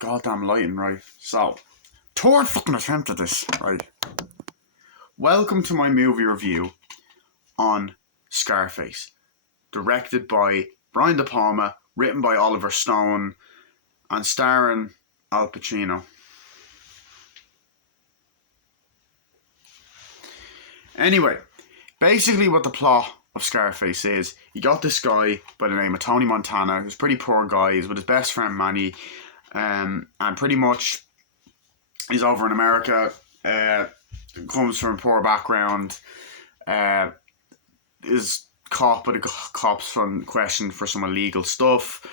goddamn lighting, right? So, third fucking attempt at this, right? Welcome to my movie review on Scarface. Directed by Brian De Palma, written by Oliver Stone, and starring Al Pacino. Anyway, basically what the plot of Scarface is, you got this guy by the name of Tony Montana, who's a pretty poor guy. He's with his best friend Manny, and pretty much he's over in America, comes from a poor background, is caught by the cops on questioned for some illegal stuff,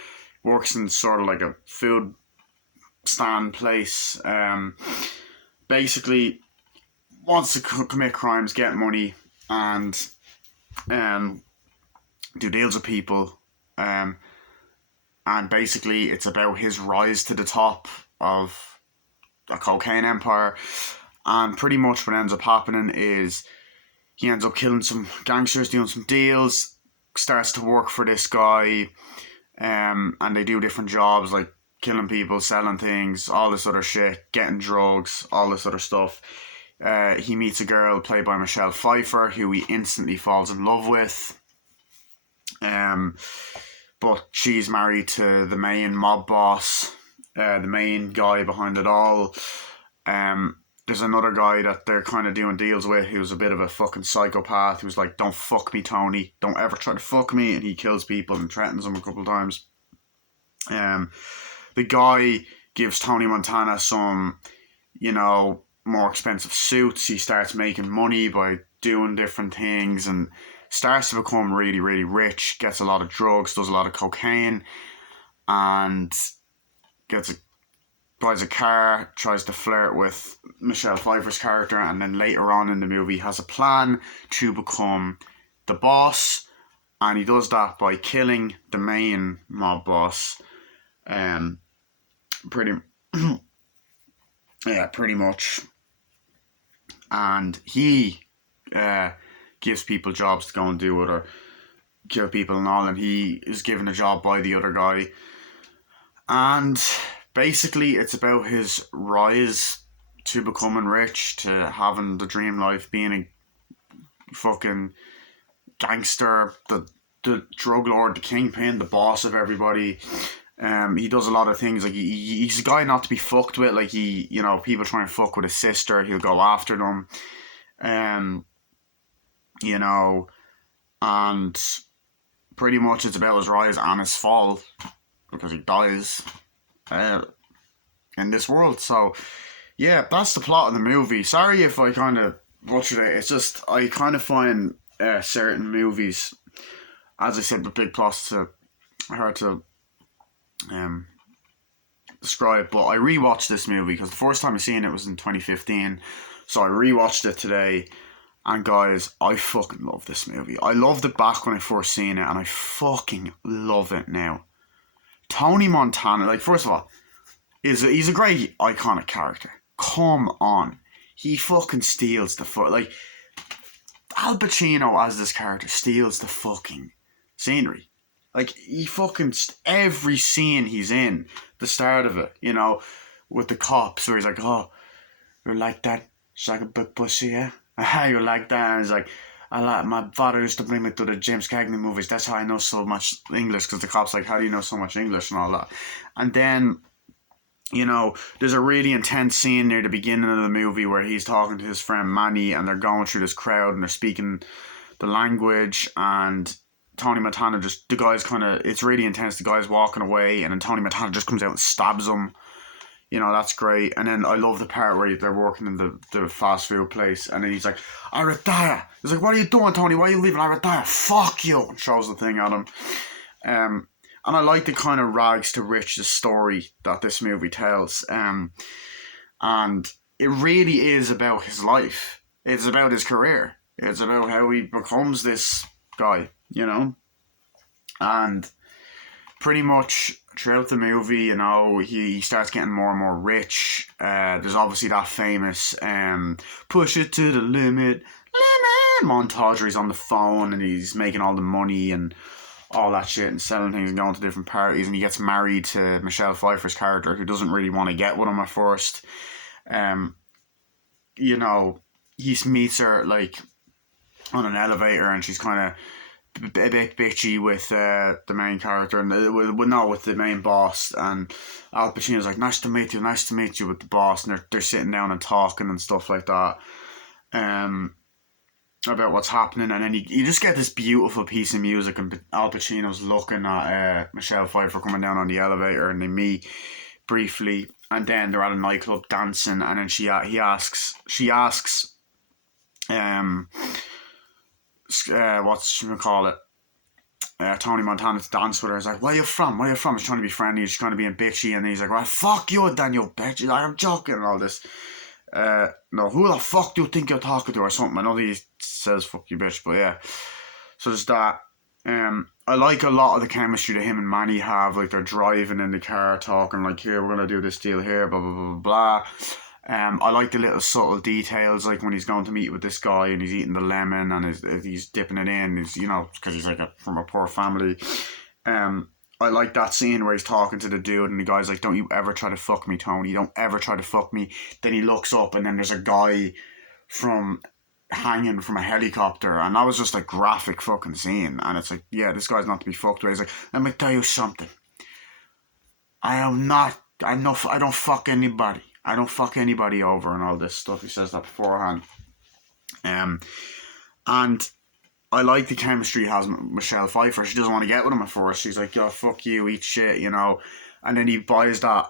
works in sort of like a food stand place, basically wants to commit crimes, get money, and do deals with people, and basically it's about his rise to the top of a cocaine empire. And pretty much what ends up happening is he ends up killing some gangsters, doing some deals, starts to work for this guy, and they do different jobs like killing people, selling things, all this other shit, getting drugs, all this other stuff. He meets a girl played by Michelle Pfeiffer, who he instantly falls in love with. But she's married to the main mob boss, the main guy behind it all. There's another guy that they're kind of doing deals with who's a bit of a fucking psychopath, who's like, don't fuck me, Tony, don't ever try to fuck me, and he kills people and threatens them a couple of times. The guy gives Tony Montana some, more expensive suits. He starts making money by doing different things and starts to become really, really rich, gets a lot of drugs, does a lot of cocaine, and buys a car, tries to flirt with Michelle Pfeiffer's character, and then later on in the movie has a plan to become the boss, and he does that by killing the main mob boss. Pretty much. And he gives people jobs to go and do it, or kill people and all, and he is given a job by the other guy. And basically it's about his rise to becoming rich, to having the dream life, being a fucking gangster, the drug lord, the kingpin, the boss of everybody. He does a lot of things, like he's a guy not to be fucked with. Like people try and fuck with his sister, he'll go after them. And pretty much it's about his rise and his fall, because he dies in this world. So yeah, that's the plot of the movie. Sorry if I kind of butchered it. It's just I kind of find certain movies, as I said, with big plots, hard to describe. But I rewatched this movie because the first time I seen it was in 2015, so I rewatched it today, and guys, I fucking love this movie. I loved it back when I first seen it, and I fucking love it now. Tony Montana, like, first of all, he's a great iconic character. Come on, he fucking steals the like, Al Pacino as this character steals the fucking scenery. Like, he fucking, every scene he's in, the start of it, with the cops, where he's like, oh, you're like that, it's like a big pussy, yeah? You're like that, and he's like, my father used to bring me to the James Cagney movies, that's how I know so much English, because the cop's like, how do you know so much English, and all that. And then, there's a really intense scene near the beginning of the movie where he's talking to his friend Manny, and they're going through this crowd, and they're speaking the language, and Tony Montana the guy's it's really intense, the guy's walking away, and then Tony Montana just comes out and stabs him. That's great. And then I love the part where they're working in the fast food place, and then he's like, I retire. He's like, what are you doing, Tony? Why are you leaving? I retire. Fuck you. And throws the thing at him. And I like the kind of rags to riches story that this movie tells. And it really is about his life. It's about his career. It's about how he becomes this guy, and pretty much throughout the movie, he starts getting more and more rich. There's obviously that famous push it to the limit montage where he's on the phone and he's making all the money and all that shit and selling things and going to different parties, and he gets married to Michelle Pfeiffer's character, who doesn't really want to get with him at first. Um, you know, he meets her like on an elevator, and she's kind of a bit bitchy with the main character, and with the main boss. And Al Pacino's like, nice to meet you with the boss, and they're sitting down and talking and stuff like that. About what's happening, and then you just get this beautiful piece of music, and Al Pacino's looking at Michelle Pfeiffer coming down on the elevator, and they meet briefly, and then they're at a nightclub dancing, and then she asks what's she gonna call it, Tony Montana to dance with her. He's like, where you from? He's trying to be friendly, he's trying to be bitchy, and he's like, well, fuck you then, you bitch. He's like, I'm joking and all this. No, who the fuck do you think you're talking to, or something? I know he says fuck you bitch, but yeah. So there's that. I like a lot of the chemistry that him and Manny have, like they're driving in the car talking like, here, we're gonna do this deal here, blah blah blah blah. I like the little subtle details, like when he's going to meet with this guy and he's eating the lemon and he's dipping it in, because he's like from a poor family. I like that scene where he's talking to the dude and the guy's like, don't you ever try to fuck me, Tony. Don't ever try to fuck me. Then he looks up and then there's a guy hanging from a helicopter, and that was just a graphic fucking scene. And it's like, yeah, this guy's not to be fucked with. He's like, let me tell you something. I don't fuck anybody. I don't fuck anybody over and all this stuff. He says that beforehand. And I like the chemistry he has with Michelle Pfeiffer. She doesn't want to get with him at first. She's like, yo, fuck you, eat shit, And then he buys that.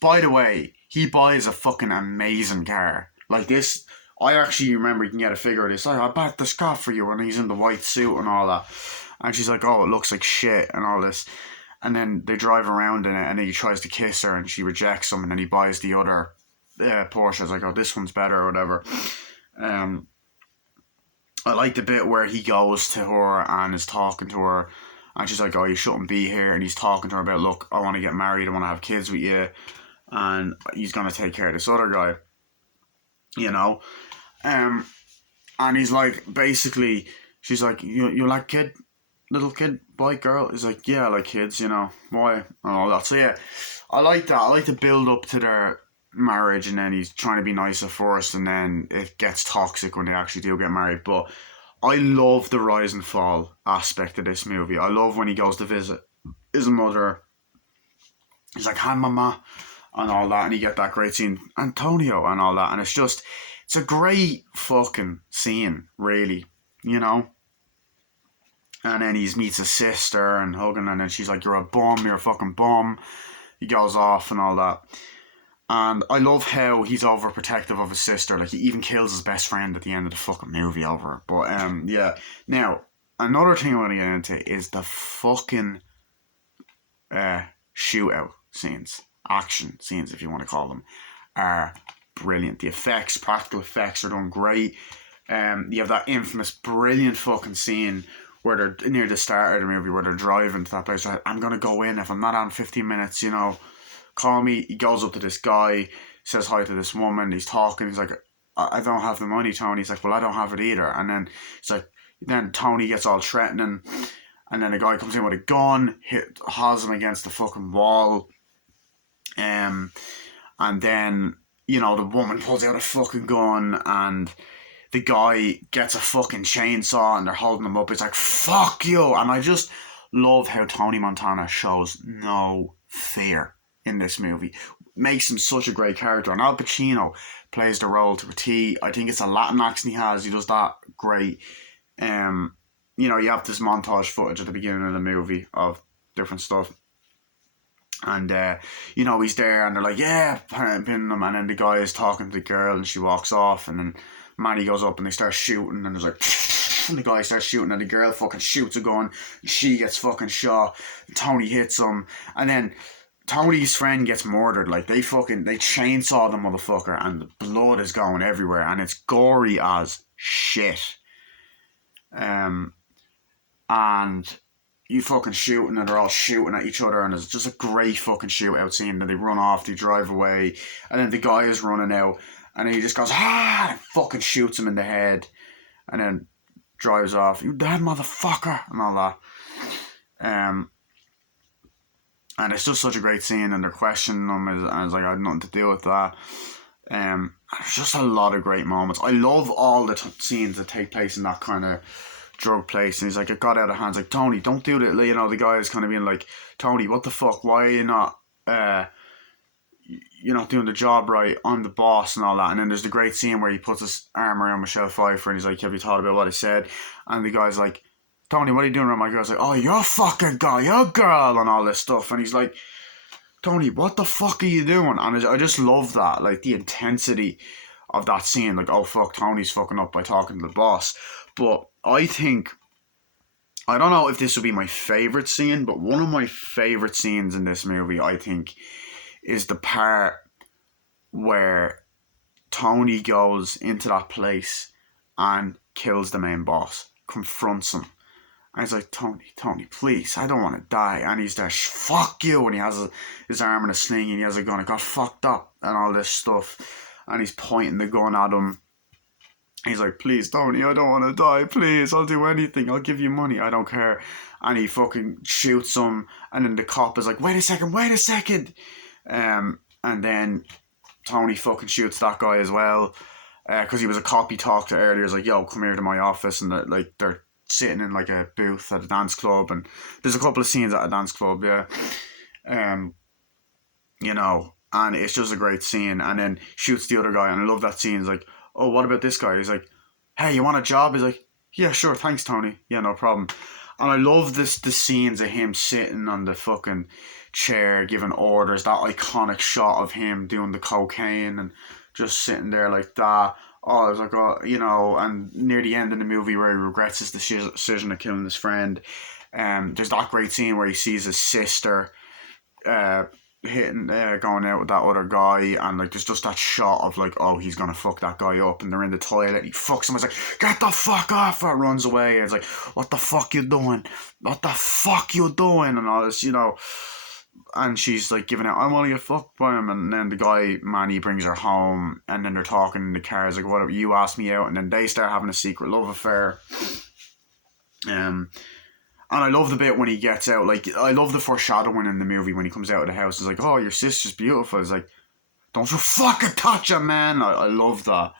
By the way, he buys a fucking amazing car. Like this, I actually remember you can get a figure of this. Like, I bought this car for you, and he's in the white suit and all that. And she's like, oh, it looks like shit and all this. And then they drive around in it, and then he tries to kiss her, and she rejects him, and then he buys the other Porsche. It's like, oh, this one's better or whatever. I like the bit where he goes to her and is talking to her, and she's like, oh, you shouldn't be here. And he's talking to her about, look, I want to get married, I want to have kids with you, and he's going to take care of this other guy, and he's like, basically, she's like, you like kid? Little kid, boy, girl? He's like, yeah, I like kids, why? And all that. So yeah, I like that. I like the build up to their marriage, and then he's trying to be nice at first, and then it gets toxic when they actually do get married. But I love the rise and fall aspect of this movie. I love when he goes to visit his mother. He's like, hi mama, and all that, and you get that great scene, Antonio, and all that, and it's a great fucking scene, really, And then he meets his sister and hugging, and then she's like, you're a fucking bum. He goes off and all that. And I love how he's overprotective of his sister. Like, he even kills his best friend at the end of the fucking movie over her. But, yeah. Now, another thing I want to get into is the fucking shootout scenes. Action scenes, if you want to call them, are brilliant. The practical effects are done great. You have that infamous, brilliant fucking scene where they're near the start of the movie, where they're driving to that place. Like, I'm going to go in. If I'm not on 15 minutes, call me. He goes up to this guy, says hi to this woman. He's talking. He's like, I don't have the money, Tony. He's like, well, I don't have it either. And then it's like, then Tony gets all threatening. And then the guy comes in with a gun, has him against the fucking wall. And then, the woman pulls out a fucking gun, and the guy gets a fucking chainsaw, and they're holding him up. It's like, fuck you. And I just love how Tony Montana shows no fear in this movie. Makes him such a great character. And Al Pacino plays the role to a T. I think it's a Latin accent he has. He does that great. You have this montage footage at the beginning of the movie of different stuff. And, he's there, and they're like, yeah, pinning him. And then the guy is talking to the girl, and she walks off, and then Manny goes up, and they start shooting, and there's like, and the guy starts shooting, and the girl fucking shoots a gun, and she gets fucking shot, Tony hits him, and then Tony's friend gets murdered. Like, they chainsaw the motherfucker, and the blood is going everywhere, and it's gory as shit. And you fucking shooting, and they're all shooting at each other, and it's just a great fucking shootout scene. And they run off, they drive away, and then the guy is running out, and then he just goes, and fucking shoots him in the head, and then drives off. You dead motherfucker, and all that. Um, and it's just such a great scene, and they're questioning him, and it's like, I had nothing to do with that. There's just a lot of great moments. I love all the scenes that take place in that kind of drug place, and he's like, it got out of hand. Like, Tony, don't do that. You know, the guy is kind of being like, Tony, what the fuck? Why are you not? You're not doing the job right. I'm the boss and all that. And then there's the great scene where he puts his arm around Michelle Pfeiffer, and he's like, have you thought about what I said? And the guy's like, Tony, what are you doing around my girl? He's like, oh, you're a fucking guy, you're a girl, and all this stuff. And he's like, Tony, what the fuck are you doing? And I just love that, like the intensity of that scene. Like, oh fuck, Tony's fucking up by talking to the boss. But I think, I don't know if this would be my favourite scene, but one of my favourite scenes in this movie, I think, is the part where Tony goes into that place and kills the main boss, confronts him. And he's like, Tony, please, I don't want to die. And he's there, fuck you. And he has his arm in a sling, and he has a gun. I got fucked up and all this stuff. And he's pointing the gun at him. He's like, please, Tony, I don't want to die. Please, I'll do anything. I'll give you money. I don't care. And he fucking shoots him. And then the cop is like, wait a second. And then Tony fucking shoots that guy as well. Because he was a cop he talked to earlier. He's like, yo, come here to my office. And they're sitting in like a booth at a dance club. And there's a couple of scenes at a dance club, yeah. You know, and it's just a great scene. And then shoots the other guy. And I love that scene. He's like, oh, what about this guy? He's like, hey, you want a job? He's like, yeah, sure, thanks, Tony. Yeah, no problem. And I love the scenes of him sitting on the fucking chair giving orders, that iconic shot of him doing the cocaine and just sitting there like that. Oh, I was like, oh, you know, and near the end of the movie where he regrets his decision of killing his friend, there's that great scene where he sees his sister going out with that other guy, and like there's just that shot of like, oh, he's gonna fuck that guy up, and they're in the toilet, and he fucks him. He's like, get the fuck off, and runs away. And it's like, what the fuck you doing, and all this, you know. And she's like giving out, I want to get fucked by him. And then the guy, Manny, brings her home, and then they're talking in the car. It's like, what, you asked me out? And then they start having a secret love affair. And I love the bit when he gets out. Like, I love the foreshadowing in the movie when he comes out of the house. It's like, oh, your sister's beautiful. It's like, don't you fucking touch her, man. I love that.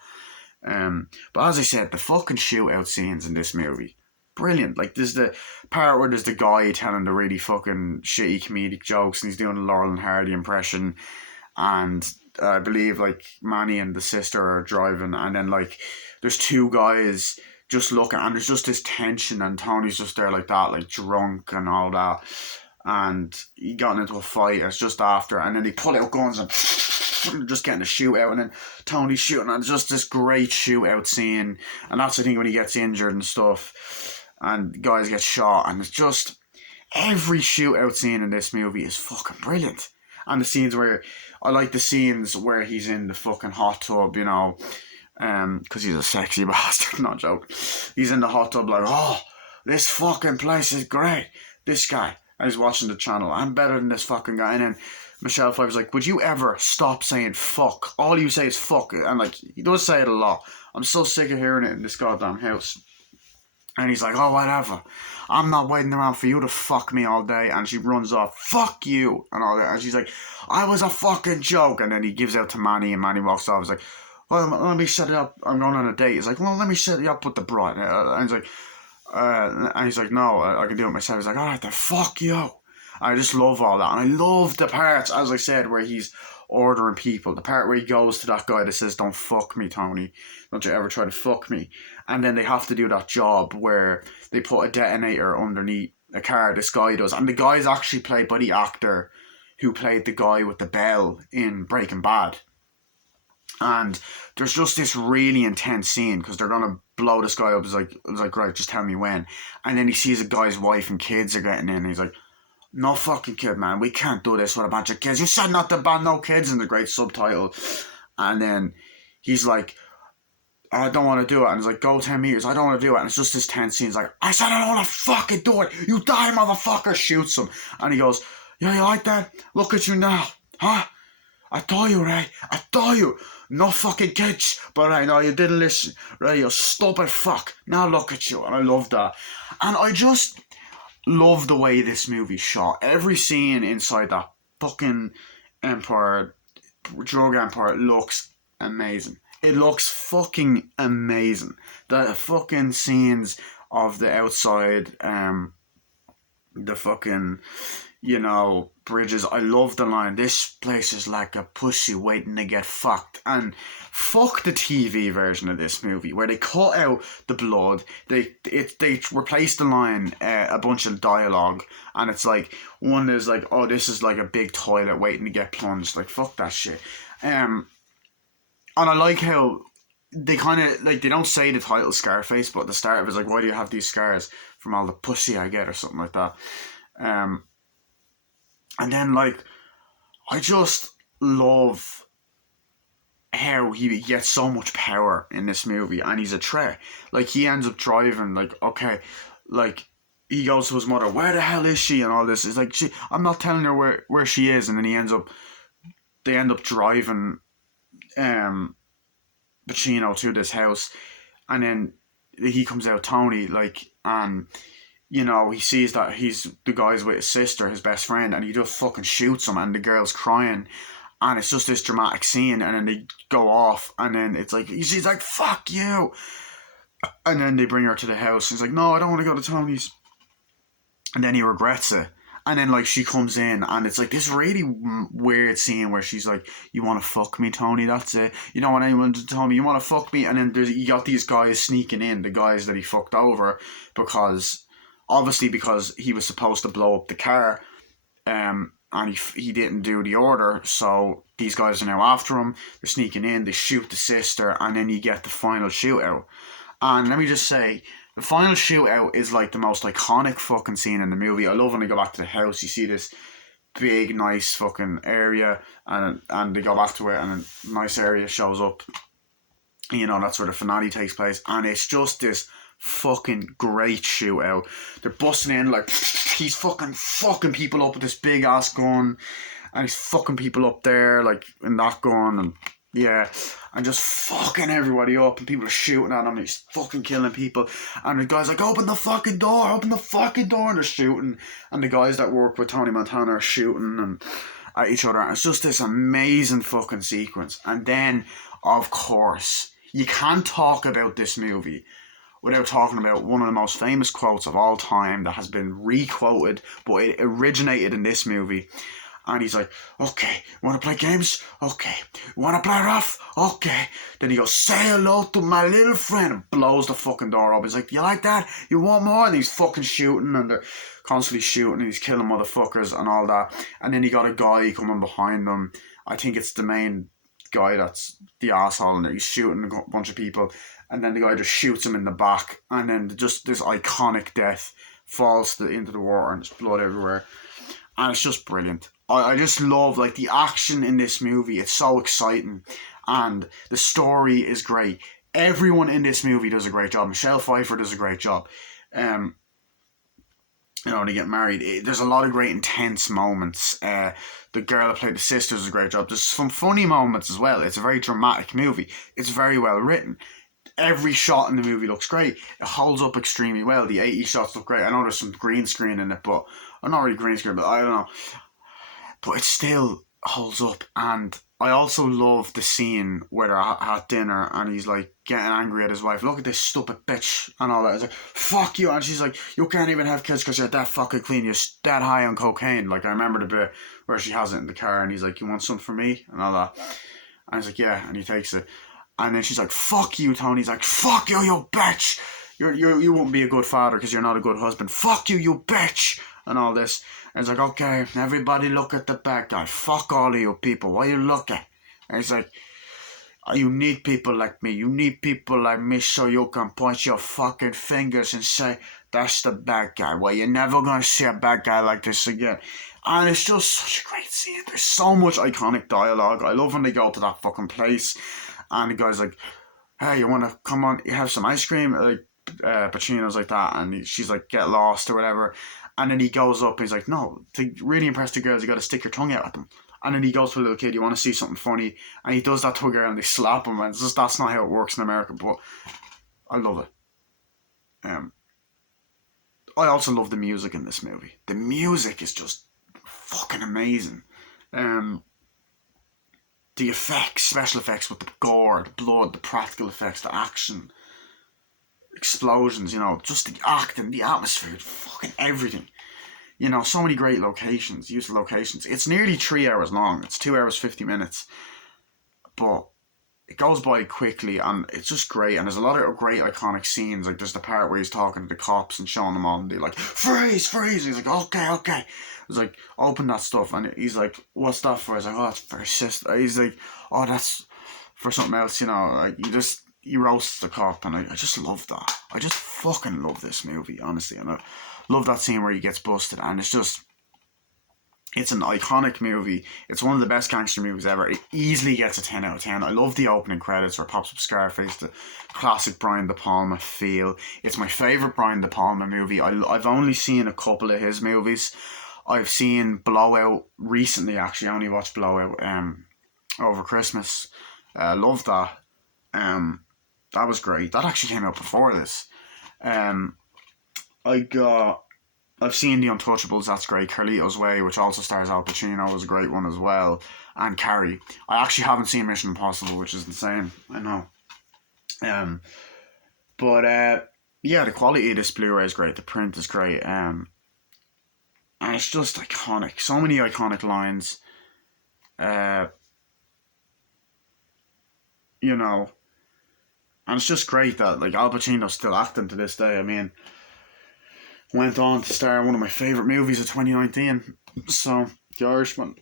But as I said, the fucking shootout scenes in this movie, brilliant. Like, there's the part where there's the guy telling the really fucking shitty comedic jokes, and he's doing a Laurel and Hardy impression, and I believe like Manny and the sister are driving, and then like there's two guys just looking, and there's just this tension, and Tony's just there like that, like drunk and all that, and he got into a fight. It's just after, and then they pull out guns and just getting a shootout, and then Tony's shooting, and it's just this great shootout scene. And that's the thing when he gets injured and stuff, and guys get shot, and it's just every shootout scene in this movie is fucking brilliant. And the scenes where I like the scenes where he's in the fucking hot tub, you know, because he's a sexy bastard, not joke. He's in the hot tub like, oh, this fucking place is great. This guy, and he's watching the channel, I'm better than this fucking guy. And then Michelle Pfeiffer's like, would you ever stop saying fuck? All you say is fuck. And like, he does say it a lot. I'm so sick of hearing it in this goddamn house. And he's like, oh, whatever. I'm not waiting around for you to fuck me all day. And she runs off, fuck you, and all that. And she's like, I was a fucking joke. And then he gives out to Manny, and Manny walks off. He's like, well, let me set it up. I'm going on a date. He's like, well, let me set it up with the bride. And he's like, no, I can do it myself. He's like, all right, then fuck you. I just love all that. And I love the parts, as I said, where he's ordering people. The part where he goes to that guy that says, don't fuck me, Tony. Don't you ever try to fuck me. And then they have to do that job where they put a detonator underneath a car. This guy does. And the guy's actually played by the actor who played the guy with the bell in Breaking Bad. And there's just this really intense scene because they're going to blow this guy up. It's like, right, just tell me when. And then he sees a guy's wife and kids are getting in. And he's like, no fucking kid, man. We can't do this with a bunch of kids. You said not to ban no kids, in the great subtitle. And then he's like, I don't want to do it. And he's like, go 10 meters. I don't want to do it. And it's just this tense scene. He's like, I said I don't want to fucking do it. You die, motherfucker. Shoots him. And he goes, yeah, you like that? Look at you now. Huh? I told you, Ray. I told you. No fucking kids. But I know you didn't listen. Ray, you stupid fuck. Now look at you. And I love that. And I just love the way this movie's shot. Every scene inside that fucking empire, drug empire, looks amazing. It looks fucking amazing. The fucking scenes of the outside, the fucking, bridges. I love the line, this place is like a pussy waiting to get fucked. And fuck the TV version of this movie where they cut out the blood. They replaced the line a bunch of dialogue, and it's like one is like, oh, this is like a big toilet waiting to get plunged. Like, fuck that shit. And I like how they kind of, like, they don't say the title Scarface, but at the start of it's like, why do you have these scars from all the pussy I get, or something like that. And then, like, I just love how he gets so much power in this movie, and he's a threat. Like, he ends up driving, like, okay, like, he goes to his mother, where the hell is she, and all this. It's like, I'm not telling her where she is, and then they end up driving Pacino to this house, and then he comes out, Tony, like, and he sees that he's the guy's with his sister, his best friend, and he just fucking shoots him, and the girl's crying, and it's just this dramatic scene, and then they go off, and then it's like, she's like, fuck you, and then they bring her to the house. He's like, no, I don't want to go to Tony's, and then he regrets it. And then, like, she comes in, and it's like this really weird scene where she's like, you want to fuck me, Tony? That's it. You don't want anyone to tell me you want to fuck me? And then you got these guys sneaking in, the guys that he fucked over, because he was supposed to blow up the car, and he didn't do the order, so these guys are now after him. They're sneaking in, they shoot the sister, and then you get the final shootout. And let me just say, the final shootout is like the most iconic fucking scene in the movie. I love when they go back to the house. You see this big, nice fucking area, and they go back to it, and a nice area shows up. That's where the finale takes place, and it's just this fucking great shootout. They're busting in, like, he's fucking people up with this big ass gun, and he's fucking people up there, like, in that gun, and yeah, and just fucking everybody up, and people are shooting at him, and he's fucking killing people, and the guy's like, open the fucking door, and they're shooting, and the guys that work with Tony Montana are shooting and at each other, and it's just this amazing fucking sequence. And then, of course, you can't talk about this movie without talking about one of the most famous quotes of all time that has been re-quoted, but it originated in this movie. And he's like, okay, want to play games? Okay. Want to play rough? Okay. Then he goes, say hello to my little friend, and blows the fucking door up. He's like, you like that? You want more? And he's fucking shooting, and they're constantly shooting, and he's killing motherfuckers and all that. And then he got a guy coming behind them. I think it's the main guy that's the asshole, and he's shooting a bunch of people. And then the guy just shoots him in the back, and then just this iconic death falls into the water, and there's blood everywhere. And it's just brilliant. I just love, like, the action in this movie. It's so exciting, and the story is great. Everyone in this movie does a great job. Michelle Pfeiffer does a great job. They get married. There's a lot of great intense moments. The girl that played the sister does a great job. There's some funny moments as well. It's a very dramatic movie. It's very well written. Every shot in the movie looks great. It holds up extremely well. The 80 shots look great. I know there's some green screen in it, but not really green screen, but I don't know. But it still holds up. And I also love the scene where they're at dinner, and he's like getting angry at his wife. Look at this stupid bitch and all that. He's like, fuck you. And she's like, you can't even have kids because you're that fucking clean. You're that high on cocaine. Like, I remember the bit where she has it in the car, and he's like, you want some for me? And all that. And he's like, yeah. And he takes it. And then she's like, fuck you, Tony. He's like, fuck you, you bitch. You won't be a good father because you're not a good husband. Fuck you, you bitch. And all this. And he's like, okay, everybody look at the bad guy. Fuck all of you people. What are you looking? And he's like, you need people like me. You need people like me so you can point your fucking fingers and say, that's the bad guy. Well, you're never going to see a bad guy like this again. And it's just such a great scene. There's so much iconic dialogue. I love when they go to that fucking place, and the guy's like, hey, you want to come on, you have some ice cream? Like, Pacino's like that, and she's like, get lost or whatever. And then he goes up and he's like, no, to really impress the girls, you got to stick your tongue out at them. And then he goes to the little kid, you want to see something funny? And he does that to a girl, and they slap him. And it's just, that's not how it works in America, but I love it. I also love the music in this movie. The music is just fucking amazing. Um, the effects, special effects with the gore, the blood, the practical effects, the action, explosions, just the acting, the atmosphere, fucking everything. So many great locations, useful locations. It's nearly 3 hours long. It's 2 hours, 50 minutes. But it goes by quickly and it's just great. And there's a lot of great iconic scenes. Like there's the part where he's talking to the cops and showing them all and they're like, freeze, freeze. And he's like, okay. He's like, open that stuff. And he's like, what's that for? He's like, oh, that's for his sister. He's like, oh, that's for something else, Like, he roasts the cop and I just love that. I just fucking love this movie, honestly. And I love that scene where he gets busted and it's an iconic movie. It's one of the best gangster movies ever. It easily gets a 10 out of 10. I love the opening credits where it pops up Scarface, the classic Brian De Palma feel. It's my favourite Brian De Palma movie. I've only seen a couple of his movies. I've seen Blowout recently, actually. I only watched Blowout over Christmas. Loved that. That was great. That actually came out before this. I've seen The Untouchables, that's great. Carlito's Way, which also stars Al Pacino, was a great one as well. And Carrie. I actually haven't seen Mission Impossible, which is insane. I know. Yeah, the quality of this Blu-ray is great. The print is great. And it's just iconic. So many iconic lines. And it's just great that Al Pacino's still acting to this day. I mean, went on to star in one of my favourite movies of 2019. So, The Irishman.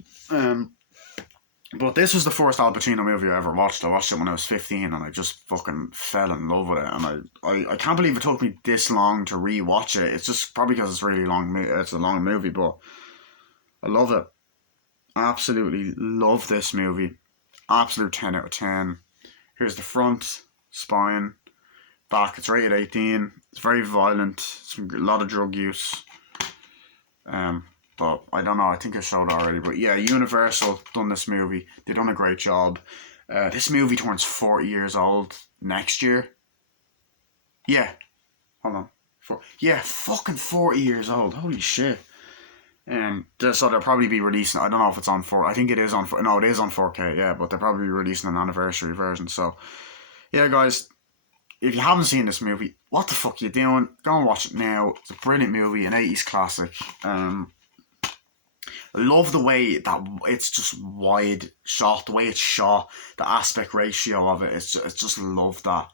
But this was the first Al Pacino movie I ever watched. I watched it when I was 15 and I just fucking fell in love with it. And I can't believe it took me this long to re-watch it. It's just probably because it's really long. It's a long movie, but I love it. Absolutely love this movie. Absolute 10 out of 10. Here's the front, spine, back. It's rated 18. It's very violent. It's a lot of drug use. But I don't know. I think I showed already. But yeah, Universal done this movie. They done a great job. This movie turns 40 years old next year. Yeah. Hold on. Fucking 40 years old. Holy shit. So they'll probably be releasing. I don't know if it's on 4. I think it is on. No, it is on 4K. Yeah, but they'll probably be releasing an anniversary version. So, yeah, guys. If you haven't seen this movie, what the fuck are you doing? Go and watch it now. It's a brilliant movie, an 80s classic. I love the way that it's just wide shot, the way it's shot, the aspect ratio of it. It's just love that.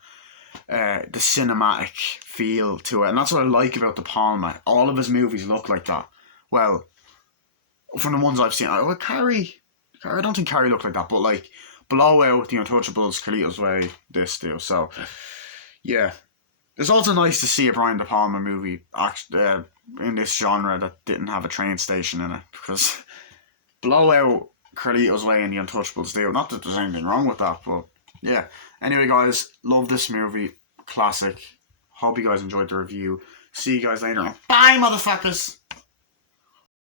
The cinematic feel to it. And that's what I like about De Palma. All of his movies look like that. Well, from the ones I've seen, I don't think Carrie looked like that, but Blowout, The Untouchables, Carlito's Way, this deal. So, yeah. It's also nice to see a Brian De Palma movie in this genre that didn't have a train station in it, because Blowout, Carlito's Way, and The Untouchables do. Not that there's anything wrong with that, but yeah. Anyway, guys, love this movie. Classic. Hope you guys enjoyed the review. See you guys later. Bye, motherfuckers!